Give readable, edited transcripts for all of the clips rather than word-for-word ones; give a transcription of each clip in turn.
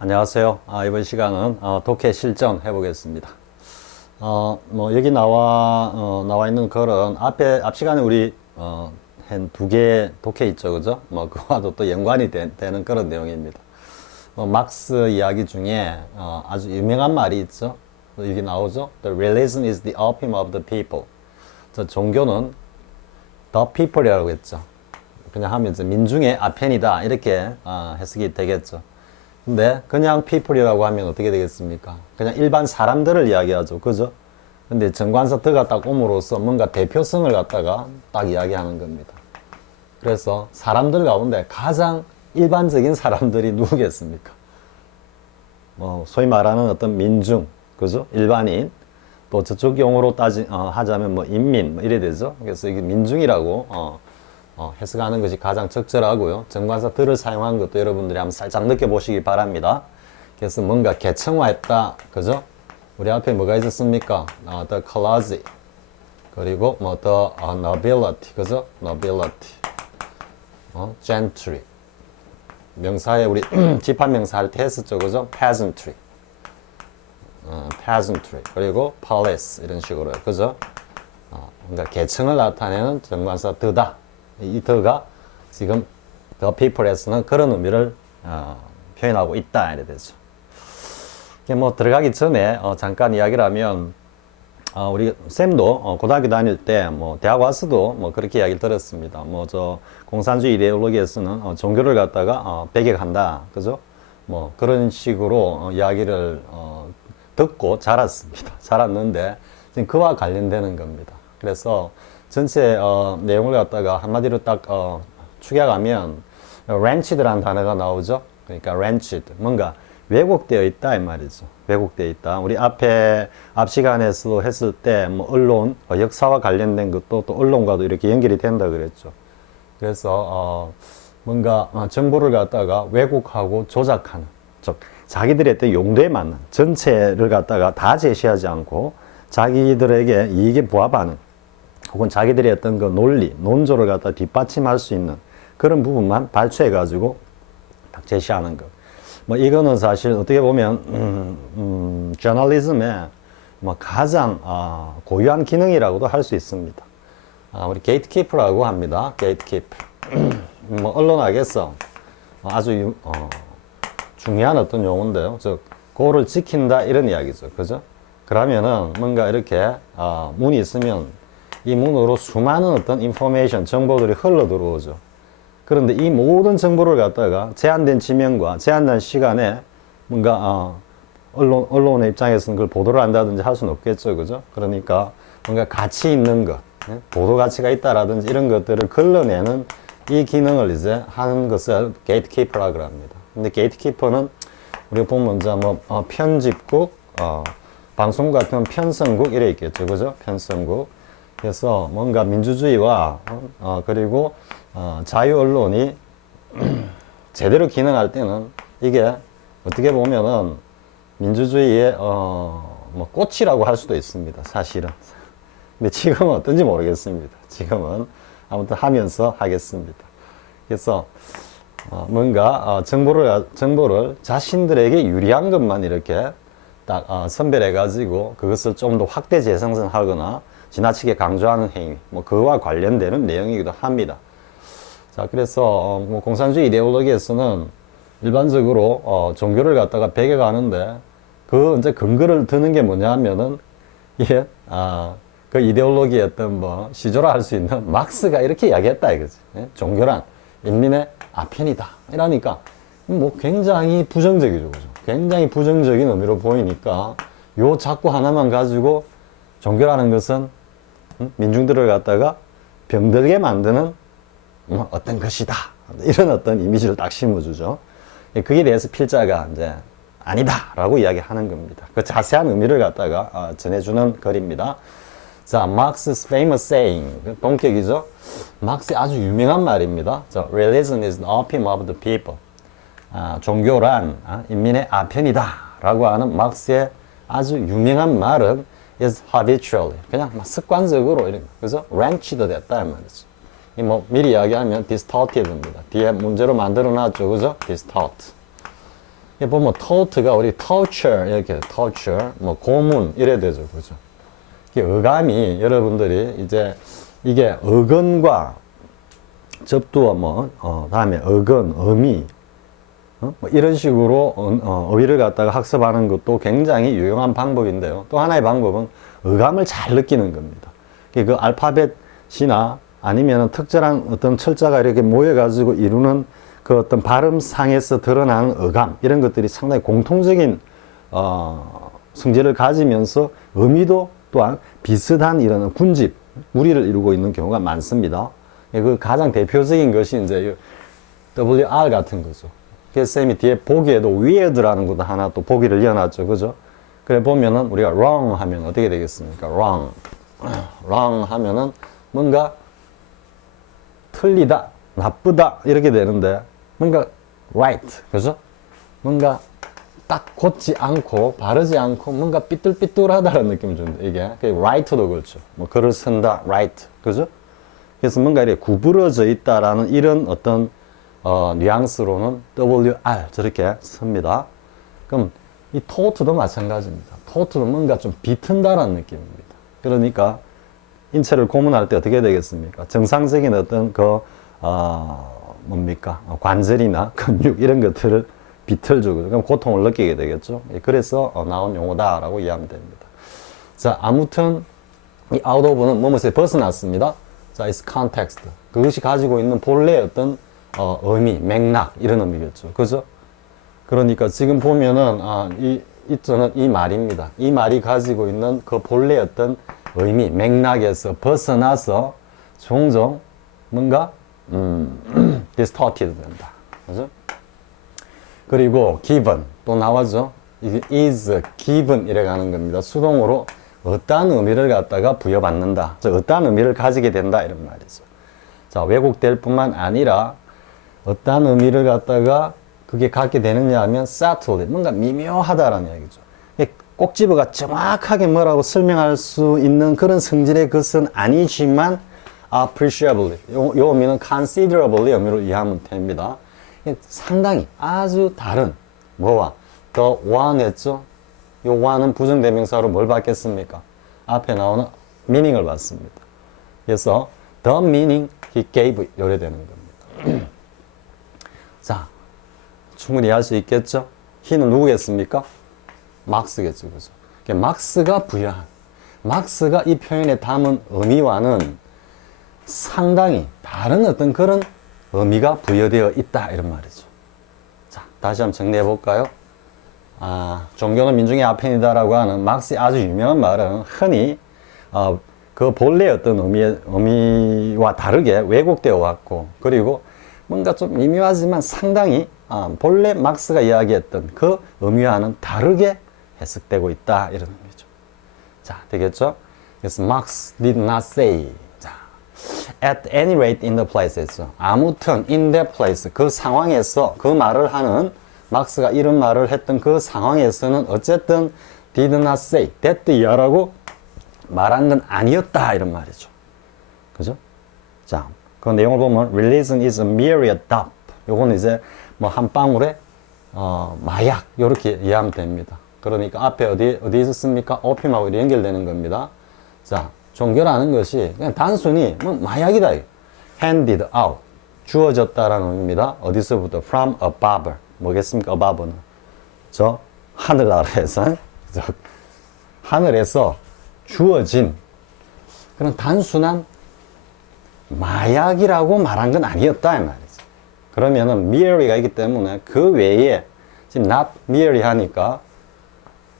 안녕하세요. 이번 시간은 독해 실전 해보겠습니다. 여기 나와 있는 글은 앞 시간에 우리 한 두 개의 독해 있죠, 그죠? 그와도 또 연관이 되는 그런 내용입니다. 막스 이야기 중에 아주 유명한 말이 있죠. 여기 나오죠. The religion is the opium of the people. 종교는 the people이라고 했죠. 그냥 하면 이제 민중의 아편이다 이렇게 해석이 되겠죠. 근데 그냥 people이라고 하면 어떻게 되겠습니까? 그냥 일반 사람들을 이야기하죠. 그죠? 근데 정관사 드가 딱 옴으로써 뭔가 대표성을 갖다가 딱 이야기하는 겁니다. 그래서 사람들 가운데 가장 일반적인 사람들이 누구겠습니까? 소위 말하는 어떤 민중, 그죠? 일반인. 또 저쪽 용어로 하자면 인민, 이래 되죠? 그래서 이게 민중이라고, 해석하는 것이 가장 적절하고요. 정관사 들을 사용한 것도 여러분들이 한번 살짝 느껴보시기 바랍니다. 그래서 뭔가 계층화했다, 그죠? 우리 앞에 뭐가 있었습니까? The clergy, 그리고 the nobility, 그죠? nobility, gentry. 명사에 우리 집합명사 할 때 했었죠, 그죠? peasantry, peasantry, 그리고 police 이런 식으로요, 그죠? 그러니까 계층을 나타내는 정관사 드다. 이 더가 지금 the people에서는 그런 의미를 표현하고 있다 이래 되죠. 들어가기 전에 잠깐 이야기를 하면 우리 쌤도 고등학교 다닐 때 대학 와서도 그렇게 이야기를 들었습니다. 저 공산주의 이데올로기에서는 종교를 갖다가 배격한다, 그죠? 그런 식으로 이야기를 듣고 자랐습니다. 자랐는데 지금 그와 관련되는 겁니다. 그래서 전체 내용을 갖다가 한마디로 딱 축약하면 wrenched라는 단어가 나오죠. 그러니까 wrenched, 뭔가 왜곡되어 있다 이 말이죠. 왜곡되어 있다. 우리 앞 시간에서도 했을 때 언론, 역사와 관련된 것도 또 언론과도 이렇게 연결이 된다 그랬죠. 그래서 뭔가 정보를 갖다가 왜곡하고 조작하는, 즉 자기들의 어떤 용도에 맞는 전체를 갖다가 다 제시하지 않고 자기들에게 이익에 부합하는, 혹은 자기들의 어떤 그 논리, 논조를 갖다 뒷받침할 수 있는 그런 부분만 발췌해가지고 딱 제시하는 것. 이거는 사실 어떻게 보면, 저널리즘의 가장 고유한 기능이라고도 할 수 있습니다. 우리 게이트키퍼라고 합니다. 게이트키퍼. 언론학에서 아주 중요한 어떤 용어인데요. 즉, 그거를 지킨다 이런 이야기죠. 그죠? 그러면은 뭔가 이렇게 문이 있으면 이 문으로 수많은 어떤 인포메이션, 정보들이 흘러 들어오죠. 그런데 이 모든 정보를 갖다가 제한된 지명과 제한된 시간에 뭔가 언론의 입장에서는 그걸 보도를 한다든지 할 수는 없겠죠, 그죠? 그러니까 뭔가 가치 있는 것, 보도 가치가 있다라든지 이런 것들을 걸러내는 이 기능을 이제 하는 것을 게이트키퍼라고 합니다. 근데 게이트키퍼는 우리가 보면 이제 편집국, 방송국 같은 편성국 이래 있겠죠, 그죠? 편성국. 그래서 뭔가 민주주의와 그리고 자유 언론이 제대로 기능할 때는 이게 어떻게 보면은 민주주의의 꽃이라고 할 수도 있습니다, 사실은. 근데 지금은 어떤지 모르겠습니다. 지금은 아무튼 하면서 하겠습니다. 그래서 뭔가 정보를 자신들에게 유리한 것만 이렇게 딱 선별해 가지고 그것을 좀 더 확대 재생산하거나 지나치게 강조하는 행위, 그와 관련되는 내용이기도 합니다. 자, 그래서 공산주의 이데올로기에서는 일반적으로 종교를 갖다가 배격하는데 그 이제 근거를 드는 게 뭐냐면은 이게 그 이데올로기의 어떤 시조라 할 수 있는 막스가 이렇게 이야기했다 이거지. 종교란 인민의 아편이다 이러니까 굉장히 부정적이죠, 그죠? 굉장히 부정적인 의미로 보이니까 요 자꾸 하나만 가지고 종교라는 것은 민중들을 갖다가 병들게 만드는 어떤 것이다, 이런 어떤 이미지를 딱 심어주죠. 그에 대해서 필자가 이제 아니다라고 이야기하는 겁니다. 그 자세한 의미를 갖다가 전해주는 글입니다. 자, Marx's famous saying, 본격이죠. 막스의 아주 유명한 말입니다. 자, Religion is the opium of the people. 종교란 인민의 아편이다라고 하는 막스의 아주 유명한 말은 is habitually, 그냥 습관적으로 이런, 그래서 wrenched 됐다 이 말이죠. 미리 이야기하면 distorted입니다. 뒤에 문제로 만들어놨죠, 그죠? distort. 보면 tote가 우리 torture 이렇게 torture 뭐 고문 이래 되죠, 그죠? 이게 어감이 여러분들이 이제 이게 어근과 접두어 다음에 어근, 어미 뭐 이런 식으로 어휘를 갖다가 학습하는 것도 굉장히 유용한 방법인데요. 또 하나의 방법은 어감을 잘 느끼는 겁니다. 그 알파벳이나 아니면 특별한 어떤 철자가 이렇게 모여가지고 이루는 그 어떤 발음상에서 드러나는 어감 이런 것들이 상당히 공통적인 성질을 가지면서 의미도 또한 비슷한 이런 군집, 무리를 이루고 있는 경우가 많습니다. 그 가장 대표적인 것이 이제 WR 같은 거죠. 그래서 쌤이 뒤에 보기에도 weird라는 것도 하나 또 보기를 이어놨죠. 그죠? 그래 보면은 우리가 wrong 하면 어떻게 되겠습니까? wrong. wrong 하면은 뭔가 틀리다, 나쁘다 이렇게 되는데 뭔가 right. 그죠? 뭔가 딱 곧지 않고 바르지 않고 뭔가 삐뚤삐뚤하다는 느낌을 주는데 이게 right도 그렇죠. 뭐 글을 쓴다, right. 그죠? 그래서 뭔가 이렇게 구부러져 있다라는 이런 어떤 뉘앙스로는 WR 저렇게 씁니다. 그럼 이 토트도 마찬가지입니다. 토트도 뭔가 좀 비튼다라는 느낌입니다. 그러니까 인체를 고문할 때 어떻게 되겠습니까? 정상적인 어떤 관절이나 근육 이런 것들을 비틀주고 그럼 고통을 느끼게 되겠죠. 그래서 나온 용어다라고 이해하면 됩니다. 자, 아무튼 이 out of는 뭐뭐에 벗어났습니다. 자, is context. 그것이 가지고 있는 본래의 어떤 의미, 맥락 이런 의미겠죠. 그죠? 그러니까 지금 보면은 저는 이 말입니다. 이 말이 가지고 있는 그 본래의 어떤 의미, 맥락에서 벗어나서 종종 뭔가 distorted 된다. 그죠? 그리고 given 또 나와죠. 이게 is given 이래 가는 겁니다. 수동으로 어떠한 의미를 갖다가 부여받는다. 어떠한 의미를 가지게 된다 이런 말이죠. 자, 왜곡될 뿐만 아니라 어떠한 의미를 갖다가 그게 갖게 되느냐 하면 subtle, 뭔가 미묘하다라는 이야기죠. 꼭 집어가 정확하게 뭐라고 설명할 수 있는 그런 성질의 것은 아니지만 appreciably, 요 의미는 considerably 의미로 이해하면 됩니다. 상당히 아주 다른 뭐와 the one 했죠. 이 one은 부정대명사로 뭘 받겠습니까? 앞에 나오는 meaning을 받습니다. 그래서 the meaning he gave 요래 되는 겁니다. 자, 충분히 이해할 수 있겠죠? he는 누구겠습니까? 막스겠죠. 그죠? 막스가 부여한, 막스가 이 표현에 담은 의미와는 상당히 다른 어떤 그런 의미가 부여되어 있다 이런 말이죠. 자, 다시 한번 정리해 볼까요? 종교는 민중의 아편이다라고 하는 막스의 아주 유명한 말은 흔히 그 본래의 어떤 의미와 다르게 왜곡되어 왔고, 그리고 뭔가 좀 미묘하지만 상당히 본래 막스가 이야기했던 그 의미와는 다르게 해석되고 있다 이런 의미죠. 자, 되겠죠? 그래서 Marx did not say. 자, at any rate in the place 했죠. 아무튼 in that place 그 상황에서 그 말을 하는 막스가 이런 말을 했던 그 상황에서는 어쨌든 did not say that year라고 말한 건 아니었다 이런 말이죠. 그죠? 자, 그 내용을 보면 religion is a mere drop. 요거는 이제 뭐 한 방울의 마약 이렇게 이해하면 됩니다. 그러니까 앞에 어디 있었습니까? 오피움하고 연결되는 겁니다. 자, 종교라는 것이 그냥 단순히 뭐 마약이다. handed out 주어졌다라는 의미입니다. 어디서부터? from above. 뭐겠습니까? above는 저 하늘 아래에서 하늘에서 주어진 그런 단순한 마약이라고 말한 건 아니었다 이 말이죠. 그러면은 mere가 있기 때문에 그 외에 지금 not mere 하니까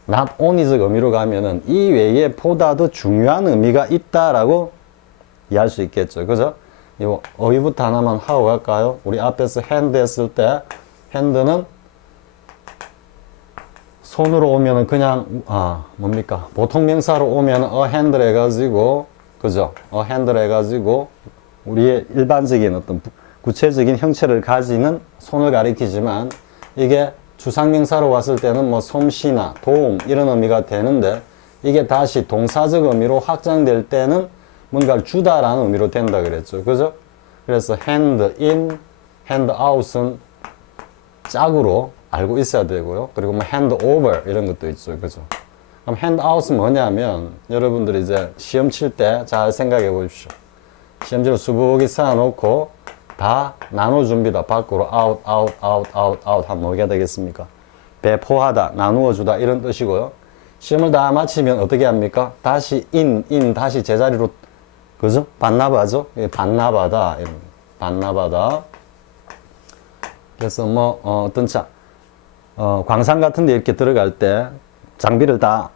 not only적 의미로 가면은 이 외에 보다 더 중요한 의미가 있다라고 이해할 수 있겠죠. 그죠? 이거 어휘부터 하나만 하고 갈까요? 우리 앞에서 hand 했을 때 hand는 손으로 오면은 그냥 뭡니까? 보통 명사로 오면은 a hand 해가지고 그죠? a hand 해가지고 우리의 일반적인 어떤 구체적인 형체를 가지는 손을 가리키지만 이게 주상명사로 왔을 때는 뭐 솜씨나 도움 이런 의미가 되는데 이게 다시 동사적 의미로 확장될 때는 뭔가를 주다라는 의미로 된다 그랬죠. 그죠? 그래서 hand in, hand out은 짝으로 알고 있어야 되고요. 그리고 뭐 hand over 이런 것도 있죠. 그죠? 그럼 hand out은 뭐냐면 여러분들이 이제 시험 칠 때 잘 생각해 보십시오. 시험지를 수북이 쌓아놓고 다 나눠줍니다. 밖으로 out, out, out, out, out 하면 뭐가 되겠습니까? 배포하다, 나누어주다 이런 뜻이고요. 시험을 다 마치면 어떻게 합니까? 다시 in 다시 제자리로 그죠? 반납하죠? 반납하다 이런 반납하다. 그래서 뭐 어떤 차 광산 같은 데 이렇게 들어갈 때 장비를 다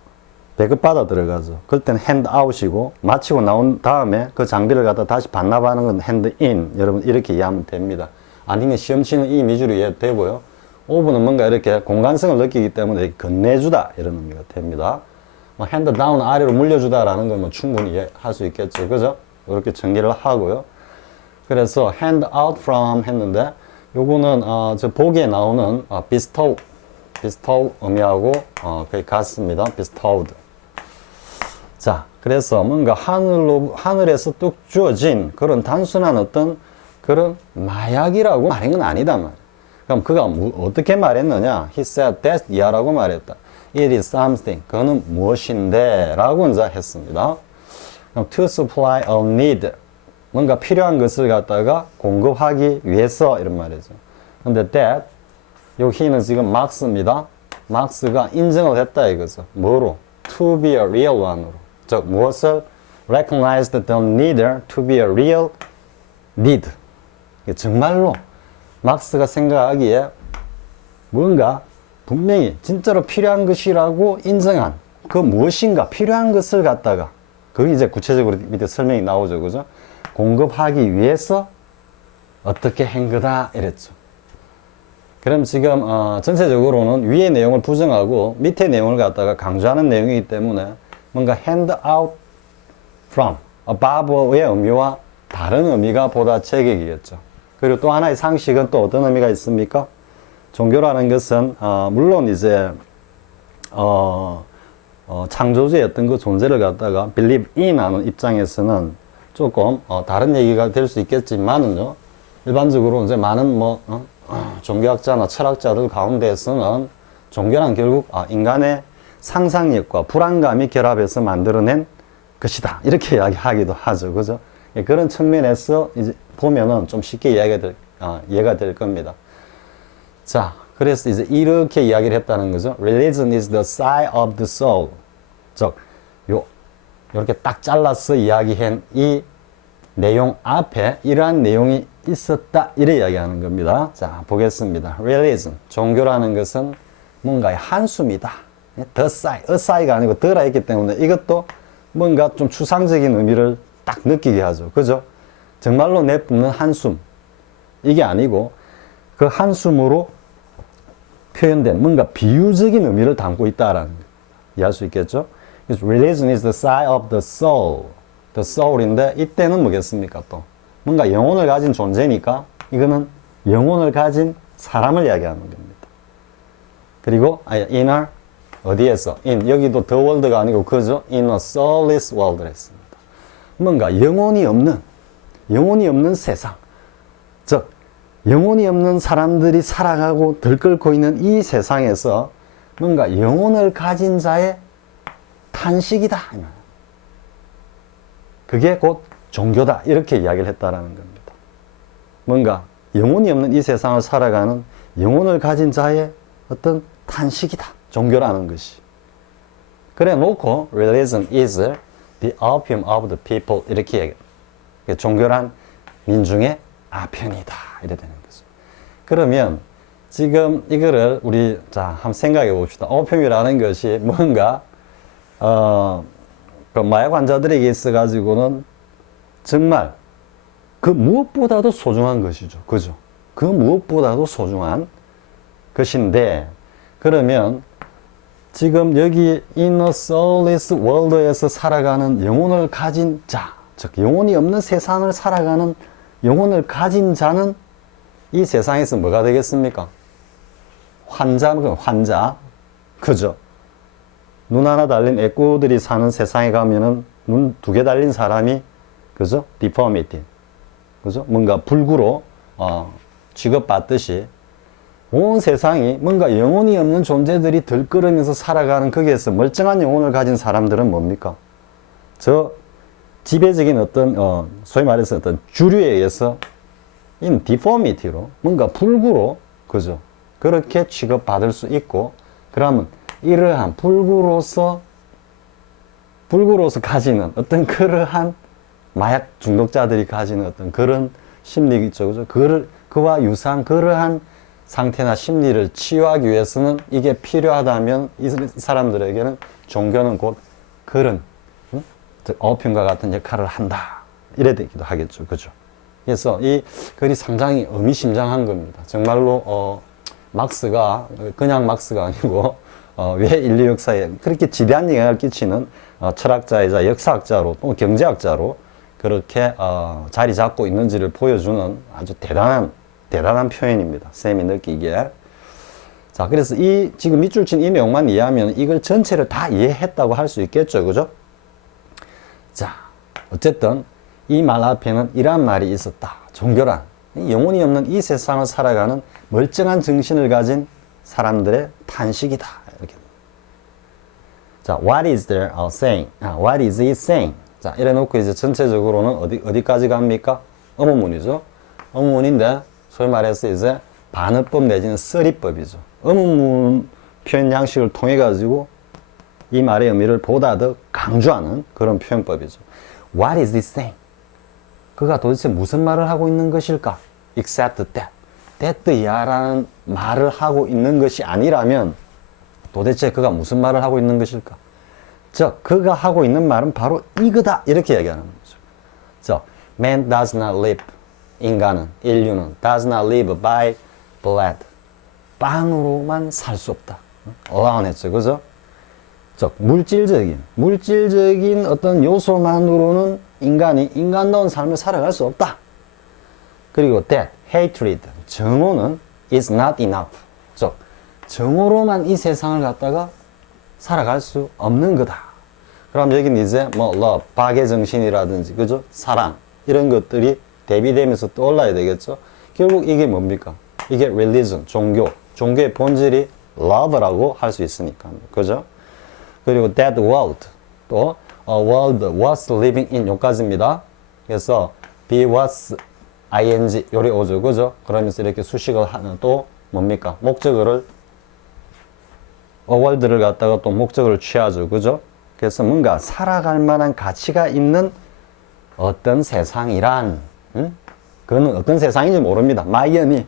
배급받아 들어가죠. 그럴 때는 hand out이고 마치고 나온 다음에 그 장비를 갖다 다시 반납하는 건 hand in. 여러분 이렇게 이해하면 됩니다. 아니면 시험 치는 이 위주로 이해되고요. over는 뭔가 이렇게 공간성을 느끼기 때문에 건네주다 이런 의미가 됩니다. 뭐 hand down 아래로 물려주다라는 건 뭐 충분히 이해할 수 있겠죠. 그죠? 이렇게 정리를 하고요. 그래서 hand out from 했는데 요거는 저 보기에 나오는 bestow 의미하고 거의 같습니다. bestowed. 자, 그래서 뭔가 하늘에서 뚝 주어진 그런 단순한 어떤 그런 마약이라고 말한 건 아니다 말. 그럼 그가 어떻게 말했느냐? He said that 이하라고 말했다. It is something. 그거는 무엇인데? 라고 이제 했습니다. 그럼 to supply a need. 뭔가 필요한 것을 갖다가 공급하기 위해서 이런 말이죠. 근데 that 요 he는 지금 막스입니다. 막스가 인정을 했다 이거죠. 뭐로? To be a real one으로. 즉 무엇을? Recognized the need to be a real need. 정말로 막스가 생각하기에 뭔가 분명히 진짜로 필요한 것이라고 인정한 그 무엇인가 필요한 것을 갖다가 그게 이제 구체적으로 밑에 설명이 나오죠. 그죠? 공급하기 위해서 어떻게 한 거다 이랬죠. 그럼 지금 전체적으로는 위의 내용을 부정하고 밑에 내용을 갖다가 강조하는 내용이기 때문에 뭔가 hand out from, above의 의미와 다른 의미가 보다 제격이겠죠. 그리고 또 하나의 상식은 또 어떤 의미가 있습니까? 종교라는 것은 물론 이제 창조주의 어떤 그 존재를 갖다가 believe in 하는 입장에서는 조금 다른 얘기가 될 수 있겠지만은요. 일반적으로 이제 많은 뭐 종교학자나 철학자들 가운데에서는 종교란 결국 인간의 상상력과 불안감이 결합해서 만들어낸 것이다. 이렇게 이야기하기도 하죠. 그죠? 그런 측면에서 이제 보면은 좀 쉽게 이해가 될 겁니다. 자, 그래서 이제 이렇게 이야기를 했다는 거죠. Religion is the sign of the soul. 즉, 요렇게 딱 잘라서 이야기한 이 내용 앞에 이러한 내용이 있었다. 이래 이야기하는 겁니다. 자, 보겠습니다. Religion, 종교라는 것은 뭔가의 한숨이다. The sign, a sign가 아니고 the라 했기 때문에 이것도 뭔가 좀 추상적인 의미를 딱 느끼게 하죠. 그죠? 정말로 내뿜는 한숨. 이게 아니고 그 한숨으로 표현된 뭔가 비유적인 의미를 담고 있다라는 거 이해할 수 있겠죠? Religion is the sign of the soul. The soul인데 이때는 뭐겠습니까? 또 뭔가 영혼을 가진 존재니까 이거는 영혼을 가진 사람을 이야기하는 겁니다. 그리고 inner 어디에서? in 여기도 the world가 아니고 그죠? in a soulless world를 했습니다. 뭔가 영혼이 없는 세상. 즉 영혼이 없는 사람들이 살아가고 들끓고 있는 이 세상에서 뭔가 영혼을 가진 자의 탄식이다. 그게 곧 종교다. 이렇게 이야기를 했다라는 겁니다. 뭔가 영혼이 없는 이 세상을 살아가는 영혼을 가진 자의 어떤 탄식이다. 종교라는 것이. 그래 놓고 religion is the opium of the people 이렇게 얘기해요. 종교란 민중의 아편이다. 이래 되는 거죠. 그러면 지금 이거를 우리 한번 생각해 봅시다. 오피움이라는 것이 뭔가 그 마약 환자들에게 있어 가지고는 정말 그 무엇보다도 소중한 것이죠. 그죠? 그 무엇보다도 소중한 것인데 그러면 지금 여기 in a soulless world에서 살아가는 영혼을 가진 자, 즉 영혼이 없는 세상을 살아가는 영혼을 가진 자는 이 세상에서 뭐가 되겠습니까? 환자. 그죠? 눈 하나 달린 애꾸들이 사는 세상에 가면은 눈 두 개 달린 사람이 그죠? deformity. 그죠? 뭔가 불구로 취급받듯이 온 세상이 뭔가 영혼이 없는 존재들이 들끓으면서 살아가는 거기에서 멀쩡한 영혼을 가진 사람들은 뭡니까? 저 지배적인 어떤 소위 말해서 어떤 주류에 의해서 인 디포미티로 뭔가 불구로 그죠? 그렇게 취급받을 수 있고 그러면 이러한 불구로서 가지는 어떤 그러한 마약 중독자들이 가지는 어떤 그런 심리 있죠, 그죠? 그와 유사한 그러한 상태나 심리를 치유하기 위해서는 이게 필요하다면 이 사람들에게는 종교는 곧 그런 어편과 같은 역할을 한다. 이래 되기도 하겠죠, 그죠? 그래서 이 글이 상당히 의미심장한 겁니다. 정말로 막스가 그냥 막스가 아니고 왜 인류 역사에 그렇게 지대한 영향을 끼치는 철학자이자 역사학자로 또 경제학자로 그렇게 자리 잡고 있는지를 보여주는 아주 대단한 표현입니다. 쌤이 느끼기에. 자, 그래서 지금 밑줄 친 이 내용만 이해하면 이걸 전체를 다 이해했다고 할 수 있겠죠, 그죠? 자, 어쨌든 이 말 앞에는 이러한 말이 있었다. 종교란 영혼이 없는 이 세상을 살아가는 멀쩡한 정신을 가진 사람들의 탄식이다. 이렇게. 자, what is there saying? What is he saying? 자, 이래 놓고 이제 전체적으로는 어디까지 갑니까? 의문문이죠. 의문문인데 소위 말해서 이제 반어법 내지는 서리법이죠. 의문문 표현 양식을 통해 가지고 이 말의 의미를 보다 더 강조하는 그런 표현법이죠. What is he saying? 그가 도대체 무슨 말을 하고 있는 것일까? Except that. that 이하라는 말을 하고 있는 것이 아니라면 도대체 그가 무슨 말을 하고 있는 것일까? 즉, 그가 하고 있는 말은 바로 이거다. 이렇게 얘기하는 거죠. 즉, man does not live. 인간은, 인류는 does not live by bread. 빵으로만 살 수 없다. alone 했죠. 그죠? 즉, 물질적인 어떤 요소만으로는 인간이 인간다운 삶을 살아갈 수 없다. 그리고 that, hatred, 정오는 is not enough. 즉, 정오로만 이 세상을 갖다가 살아갈 수 없는 거다. 그럼 여기는 이제 love, 박의 정신이라든지, 그죠? 사랑, 이런 것들이 대비되면서 떠올라야 되겠죠? 결국 이게 뭡니까? 이게 religion, 종교의 본질이 love라고 할 수 있으니까. 그죠? 그리고 that world, 또 a world was living in 요까지입니다. 그래서 be was ing 요리 오죠. 그죠? 그러면서 이렇게 수식을 하는 또 뭡니까? 목적어를 a world를 갖다가 또 목적어를 취하죠. 그죠? 그래서 뭔가 살아갈 만한 가치가 있는 어떤 세상이란 그거는 어떤 세상인지 모릅니다. 막연히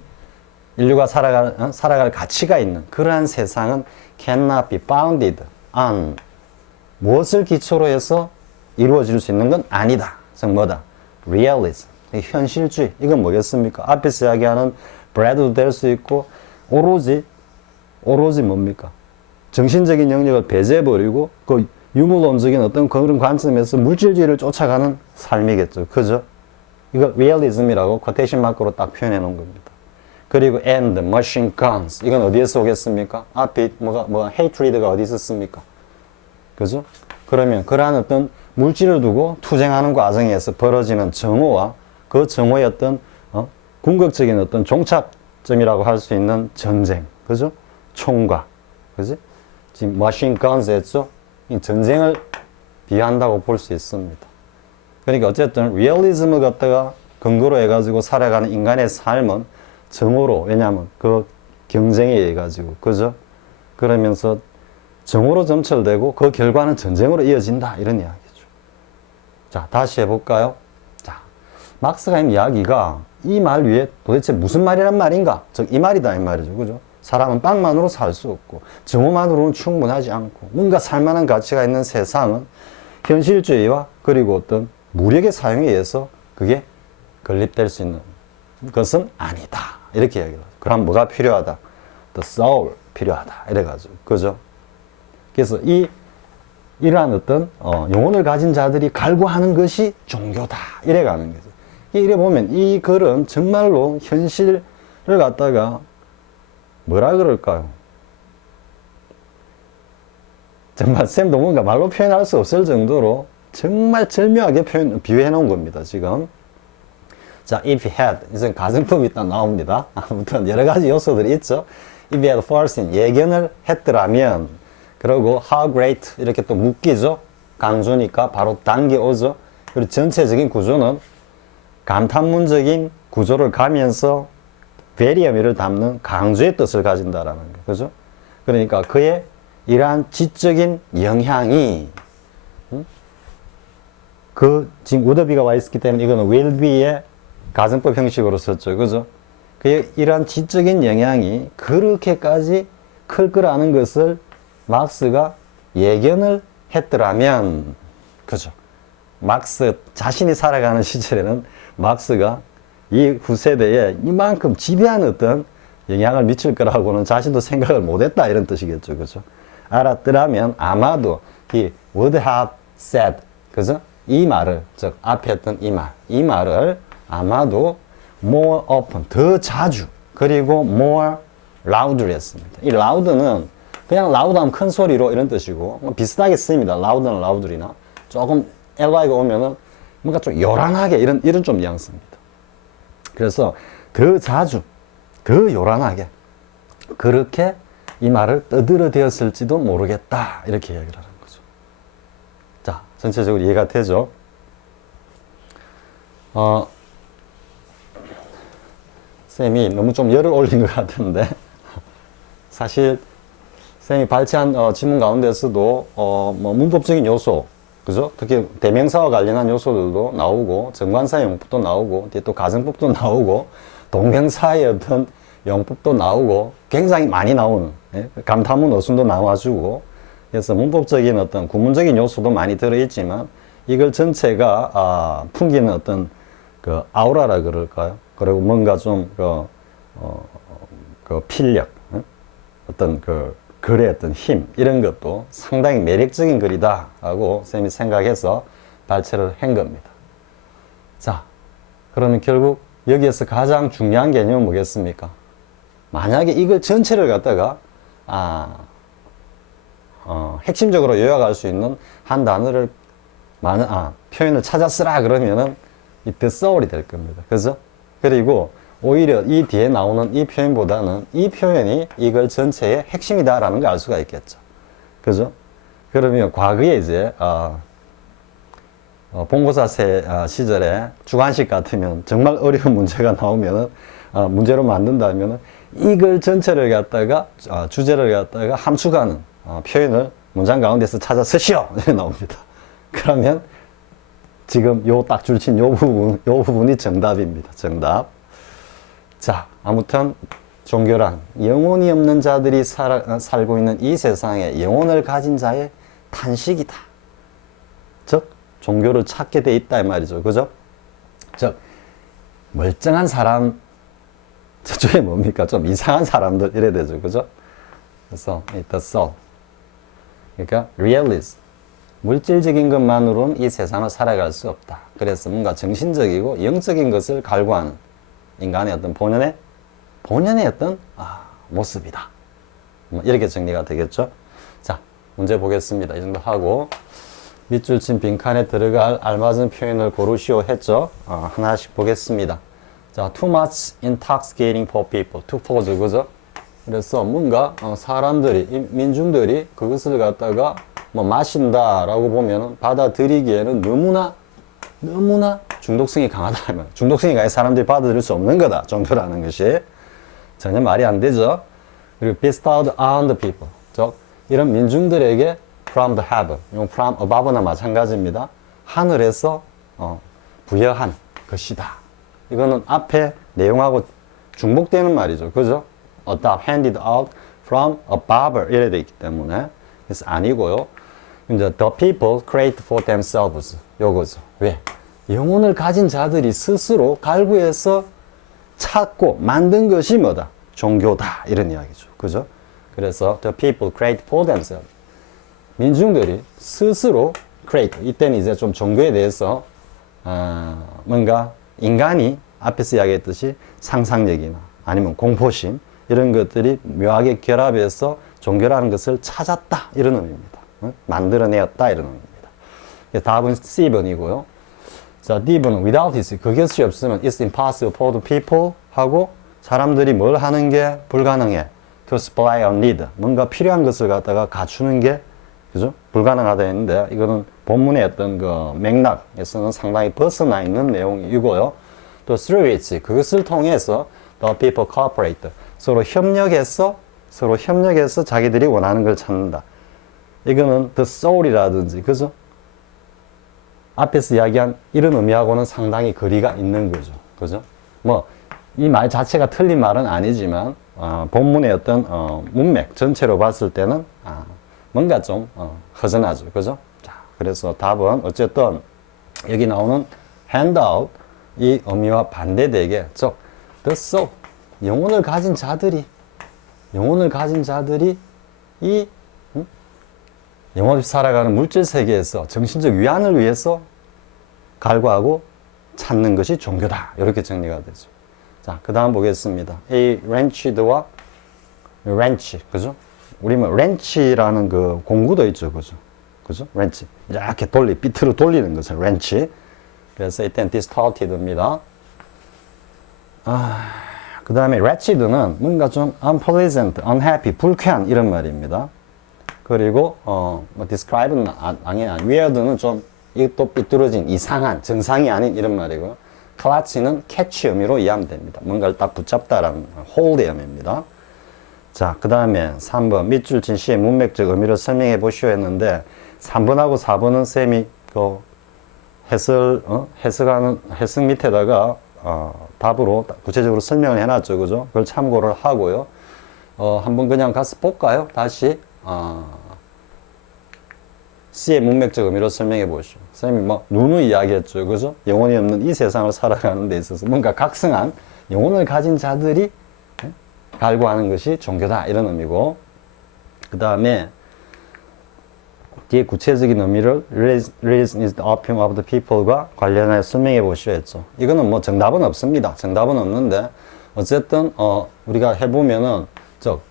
인류가 살아갈 가치가 있는 그러한 세상은 cannot be founded on 무엇을 기초로 해서 이루어질 수 있는 건 아니다. 즉 뭐다? realism, 현실주의. 이건 뭐겠습니까? 앞에서 이야기하는 bread도 될 수 있고 오로지 뭡니까? 정신적인 영역을 배제해버리고 그 유물론적인 어떤 그런 관점에서 물질주의를 쫓아가는 삶이겠죠. 그죠? 이거 realism이라고 쿼테이션 마크로 딱 표현해 놓은 겁니다. 그리고 and machine guns. 이건 어디에서 오겠습니까? 앞에 hatred가 어디 있었습니까? 그죠? 그러면 그러한 어떤 물질을 두고 투쟁하는 과정에서 벌어지는 정오와 그 정오의 어떤 궁극적인 어떤 종착점이라고 할 수 있는 전쟁. 그죠? 총과. 그지? 지금 machine guns 했죠? 이 전쟁을 비유한다고 볼 수 있습니다. 그러니까 어쨌든 리얼리즘을 갖다가 근거로 해가지고 살아가는 인간의 삶은 정오로, 왜냐하면 그 경쟁에 의해 가지고, 그죠? 그러면서 정오로 점철되고 그 결과는 전쟁으로 이어진다. 이런 이야기죠. 자, 다시 해볼까요? 자, 막스가 한 이야기가 이 말 위에 도대체 무슨 말이란 말인가? 즉, 이 말이다. 이 말이죠. 그죠? 사람은 빵만으로 살 수 없고 정오만으로는 충분하지 않고 뭔가 살만한 가치가 있는 세상은 현실주의와 그리고 어떤 무력의 사용에 의해서 그게 건립될 수 있는 것은 아니다. 이렇게 이야기를 하죠. 그럼 뭐가 필요하다? The soul 필요하다. 이래가지고. 그죠? 그래서 이러한 어떤 영혼을 가진 자들이 갈구하는 것이 종교다. 이래가는 거죠. 이래 보면 이 글은 정말로 현실을 갖다가 뭐라 그럴까요? 정말 쌤도 뭔가 말로 표현할 수 없을 정도로 정말 절묘하게 비유해 놓은 겁니다. 지금 자, if had, 이제 가정법이 일단 나옵니다. 아무튼 여러 가지 요소들이 있죠. if had foreseen, 예견을 했더라면, 그리고 how great, 이렇게 또 묶이죠. 강조니까 바로 당겨오죠. 그리고 전체적인 구조는 감탄문적인 구조를 가면서 very 의미를 담는 강조의 뜻을 가진다라는 거, 그죠? 그러니까 그의 이러한 지적인 영향이, 지금 would be가 와 있기 때문에 이거는 will be의 가정법 형식으로 썼죠, 그죠? 그의 이러한 지적인 영향이 그렇게까지 클 거라는 것을 막스가 예견을 했더라면, 그죠? 막스 자신이 살아가는 시절에는 막스가 이 후세대에 이만큼 지배한 어떤 영향을 미칠 거라고는 자신도 생각을 못했다, 이런 뜻이겠죠, 그죠? 알았더라면 아마도 he would have said, 그죠? 이 말을, 즉 앞에 했던 이 말을 아마도 more often, 더 자주, 그리고 more loudly 했습니다. 이 loud는 그냥 loud 하면 큰 소리로 이런 뜻이고, 비슷하게 쓰입니다. loud는 loudly나 조금 ly가 오면은 뭔가 좀 요란하게 이런 좀 뉘앙스입니다. 그래서 더 자주, 더 요란하게 그렇게 이 말을 떠들어대었을지도 모르겠다, 이렇게 이야기를 하는 거죠. 자, 전체적으로 이해가 되죠? 쌤이 너무 좀 열을 올린 것 같은데 사실 쌤이 발췌한 지문 가운데서도 뭐 문법적인 요소, 그죠? 특히 대명사와 관련한 요소들도 나오고, 정관사의 용법도 나오고, 뒤에 또 가정법도 나오고, 동명사의 어떤 용법도 나오고, 굉장히 많이 나오는, 예? 감탄문 어순도 나와주고, 그래서 문법적인 어떤 구문적인 요소도 많이 들어있지만, 이걸 전체가 풍기는 어떤 그 아우라라 그럴까요? 그리고 뭔가 좀 그 필력, 어떤 글의 어떤 힘, 이런 것도 상당히 매력적인 글이다 라고 쌤이 생각해서 발췌를 한 겁니다. 자, 그러면 결국 여기에서 가장 중요한 개념은 뭐겠습니까? 만약에 이걸 전체를 갖다가 핵심적으로 요약할 수 있는 한 단어를 표현을 찾아 쓰라 그러면은 이 thesaur이 될 겁니다. 그죠? 그리고 오히려 이 뒤에 나오는 이 표현보다는 이 표현이 이걸 전체의 핵심이다라는 걸 알 수가 있겠죠. 그죠? 그러면 과거에 이제 본고사 시절에 주관식 같으면 정말 어려운 문제가 나오면은 문제로 만든다면은 이걸 전체를 갖다가 주제를 갖다가 함축하는 표현을 문장 가운데서 찾아 쓰시오 이렇게 나옵니다. 그러면 지금 요 딱 줄친 요 부분이 정답입니다. 정답. 자, 아무튼 종교란 영혼이 없는 자들이 살고 있는 이 세상에 영혼을 가진 자의 탄식이다. 즉 종교를 찾게 돼 있다 이 말이죠. 그죠? 즉 멀쩡한 사람, 저쪽에 뭡니까? 좀 이상한 사람들 이래 되죠. 그죠? 그래서 the soul. 그러니까 realism. 물질적인 것만으로는 이 세상을 살아갈 수 없다. 그래서 뭔가 정신적이고 영적인 것을 갈구하는 인간의 어떤 본연의 어떤 모습이다. 이렇게 정리가 되겠죠. 자, 문제 보겠습니다. 이 정도 하고 밑줄 친 빈칸에 들어갈 알맞은 표현을 고르시오 했죠. 하나씩 보겠습니다. 자, too much intoxicating for people. to pose, 그죠? 그래서 뭔가 사람들이, 민중들이 그것을 갖다가 뭐 마신다라고 보면 받아들이기에는 너무나 중독성이 강하다. 중독성이 강해 사람들이 받아들일 수 없는 거다. 종교라는 것이 전혀 말이 안 되죠. 그리고 bestowed on the people. 즉 이런 민중들에게 from the heaven, from above나 마찬가지입니다. 하늘에서 부여한 것이다. 이거는 앞에 내용하고 중복되는 말이죠. 그죠? adopt, handed out from above 이래 돼 있기 때문에 그래서 아니고요. 이제 the people create for themselves 요거죠. 왜? 영혼을 가진 자들이 스스로 갈구해서 찾고 만든 것이 뭐다? 종교다. 이런 이야기죠. 그죠? 그래서 the people create for themselves. 민중들이 스스로 create. 이때는 이제 좀 종교에 대해서 뭔가 인간이 앞에서 이야기했듯이 상상력이나 아니면 공포심 이런 것들이 묘하게 결합해서 종교라는 것을 찾았다. 이런 의미입니다. 만들어내었다. 이런 의미입니다. 답은 C번이고요. 자, deep는 without it. 그것이 없으면 it's impossible for the people 하고 사람들이 뭘 하는 게 불가능해. to supply a need. 뭔가 필요한 것을 갖다가 갖추는 게 그죠? 불가능하다 했는데 이거는 본문의 어떤 그 맥락에서는 상당히 벗어나 있는 내용이고요. 또 through it. 그것을 통해서 the people cooperate. 서로 협력해서 자기들이 원하는 걸 찾는다. 이거는 the soul이라든지 그죠? 앞에서 이야기한 이런 의미하고는 상당히 거리가 있는 거죠. 그죠? 뭐 이 말 자체가 틀린 말은 아니지만 본문의 어떤 문맥 전체로 봤을 때는 뭔가 좀 허전하죠. 그죠? 자, 그래서 답은 어쨌든 여기 나오는 handout 이 의미와 반대되게 즉 the soul 영혼을 가진 자들이 이 영원히 살아가는 물질 세계에서 정신적 위안을 위해서 갈구하고 찾는 것이 종교다. 이렇게 정리가 되죠. 자, 그 다음 보겠습니다. 이 wrenched와 wrench, 그죠? 우리 뭐 wrench라는 그 공구도 있죠, 그죠? wrench 이렇게 삐뚤어 돌리는 거죠, wrench. 그래서 이땐 distorted입니다. 그 다음에 wretched는 뭔가 좀 unpleasant, unhappy, 불쾌한 이런 말입니다. 그리고 뭐 describe는 weird는 좀 또 삐뚤어진 이상한 정상이 아닌 이런 말이고 clutch는 catch 의미로 이해하면 됩니다. 뭔가를 딱 붙잡다라는 hold의 의미입니다. 자, 그 다음에 3번 밑줄 친 시의 문맥적 의미를 설명해 보시오 했는데 3번하고 4번은 쌤이 그 해석 밑에다가 답으로 구체적으로 설명을 해놨죠, 그죠? 그걸 참고를 하고요. 한번 그냥 가서 볼까요? 다시 C의 문맥적 의미로 설명해 보시오. 쌤이 뭐 누누이 이야기했죠, 그죠? 영혼이 없는 이 세상을 살아가는 데 있어서 뭔가 각성한 영혼을 가진 자들이 갈구하는 것이 종교다 이런 의미고, 그 다음에 뒤에 구체적인 의미를 Religion is the opium of the people과 관련해 설명해 보시오 했죠. 이거는 뭐 정답은 없습니다. 정답은 없는데 어쨌든 우리가 해보면은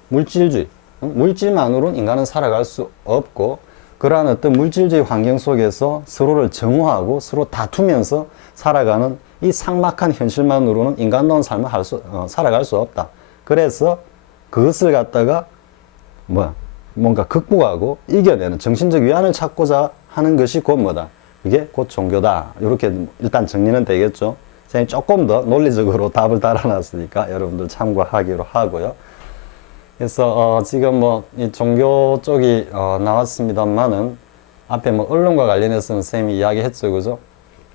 물질주의, 물질만으로는 인간은 살아갈 수 없고 그러한 어떤 물질주의 환경 속에서 서로를 정오하고 서로 다투면서 살아가는 이 삭막한 현실만으로는 인간다운 삶을 살아갈 수 없다. 그래서 그것을 갖다가 뭔가 극복하고 이겨내는 정신적 위안을 찾고자 하는 것이 곧 뭐다? 그게 곧 종교다. 이렇게 일단 정리는 되겠죠. 선생님이 조금 더 논리적으로 답을 달아놨으니까 여러분들 참고하기로 하고요. 그래서 지금 뭐 이 종교 쪽이 나왔습니다만은 앞에 뭐 언론과 관련해서는 선생님이 이야기했죠, 그죠?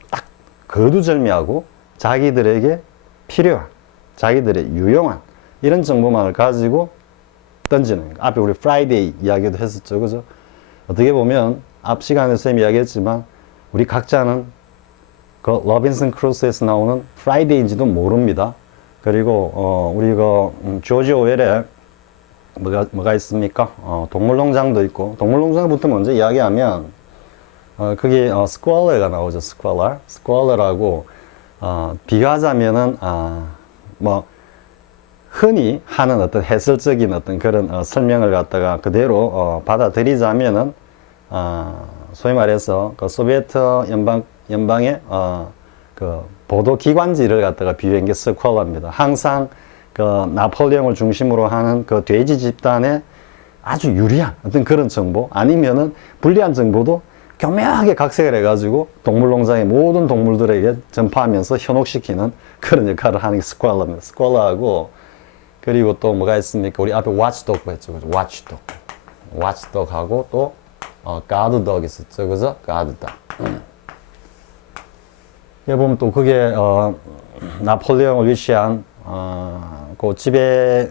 딱 거두절미하고 자기들에게 필요한, 자기들의 유용한 이런 정보만을 가지고 던지는 거예요. 앞에 우리 프라이데이 이야기도 했었죠, 그죠? 어떻게 보면 앞 시간에 선생님이 이야기했지만 우리 각자는 그 로빈슨 크루소에서 나오는 프라이데이인지도 모릅니다. 그리고 우리 조지 오웰의 뭐가 있습니까? 동물농장도 있고, 동물농장부터 먼저 이야기하면 거기 스퀘어러가 나오죠. 스퀘어러라고 비교하자면은 뭐 흔히 하는 어떤 해설적인 어떤 그런 설명을 갖다가 그대로 받아들이자면은 소위 말해서 그 소비에트 연방의 그 보도 기관지를 갖다가 비유한 게 스퀘어러입니다. 항상 그 나폴레옹을 중심으로 하는 그 돼지 집단에 아주 유리한 어떤 그런 정보 아니면은 불리한 정보도 교묘하게 각색을 해가지고 동물농장의 모든 동물들에게 전파하면서 현혹시키는 그런 역할을 하는 게 스퀘어러입니다. 스퀘어러하고 그리고 또 뭐가 있습니까? 우리 앞에 watchdog 했죠, 그죠? watchdog하고 또 guard 있었죠, 그죠? guard. 여기 보면 또 그게 나폴레옹을 위시한 그 지배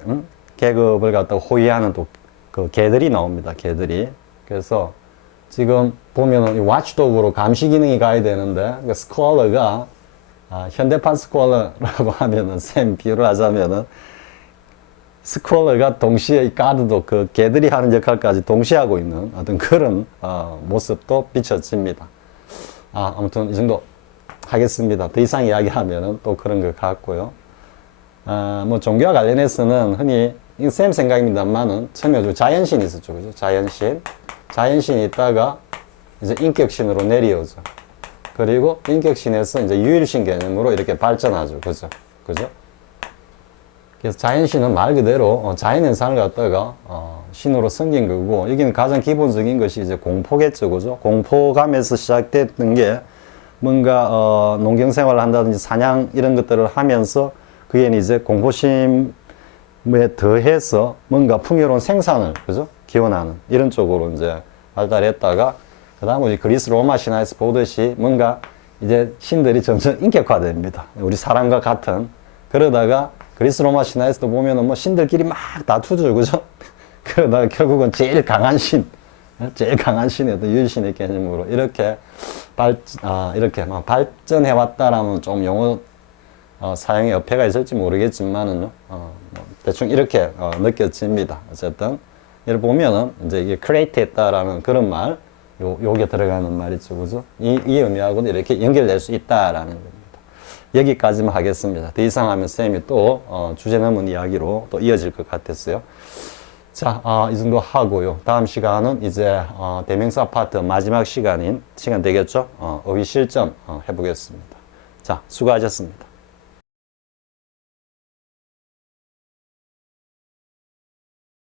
계급을 갖다가 호위하는 또 그 개들이 나옵니다. 개들이. 그래서 지금 보면은 이 watchdog으로 감시 기능이 가야 되는데 그 스퀘어러가 현대판 스퀘어러라고 하면은 쌤 비유를 하자면은 스퀘어러가 동시에 이 가드도 그 개들이 하는 역할까지 동시에 하고 있는 어떤 그런 모습도 비춰집니다. 아무튼 이 정도 하겠습니다. 더 이상 이야기하면은 또 그런 것 같고요. 뭐 종교와 관련해서는 흔히 쌤 생각입니다만은 처음에 자연신이 있었죠, 그죠? 자연신이 있다가 이제 인격신으로 내려오죠. 그리고 인격신에서 이제 유일신 개념으로 이렇게 발전하죠. 그죠? 그죠? 그래서 자연신은 말 그대로 자연현상을 갖다가 신으로 섬긴 거고, 여기는 가장 기본적인 것이 이제 공포겠죠. 그죠? 공포감에서 시작됐던 게 뭔가 농경생활을 한다든지 사냥 이런 것들을 하면서 그게 이제 공포심에 더해서 뭔가 풍요로운 생산을, 그죠? 기원하는 이런 쪽으로 이제 발달했다가, 그 다음에 우리 그리스 로마 신화에서 보듯이 뭔가 이제 신들이 점점 인격화됩니다. 우리 사람과 같은. 그러다가 그리스 로마 신화에서도 보면은 뭐 신들끼리 막 다투죠. 그죠? 그러다가 결국은 제일 강한 신, 제일 강한 신의 어떤 유일신의 개념으로 이렇게 이렇게 막 발전해왔다라는 좀 용어 사용에 어폐가 있을지 모르겠지만은요, 대충 이렇게 느껴집니다. 어쨌든 이를 보면은 이제 이게 create 했다라는 그런 말, 요게 들어가는 말이죠. 그죠? 이 의미하고도 이렇게 연결될 수 있다라는 겁니다. 여기까지만 하겠습니다. 더 이상 하면 쌤이 또 주제 넘은 이야기로 또 이어질 것 같았어요. 자, 이 정도 하고요. 다음 시간은 이제 대명사 파트 마지막 시간 되겠죠? 어휘 실점 해보겠습니다. 자, 수고하셨습니다.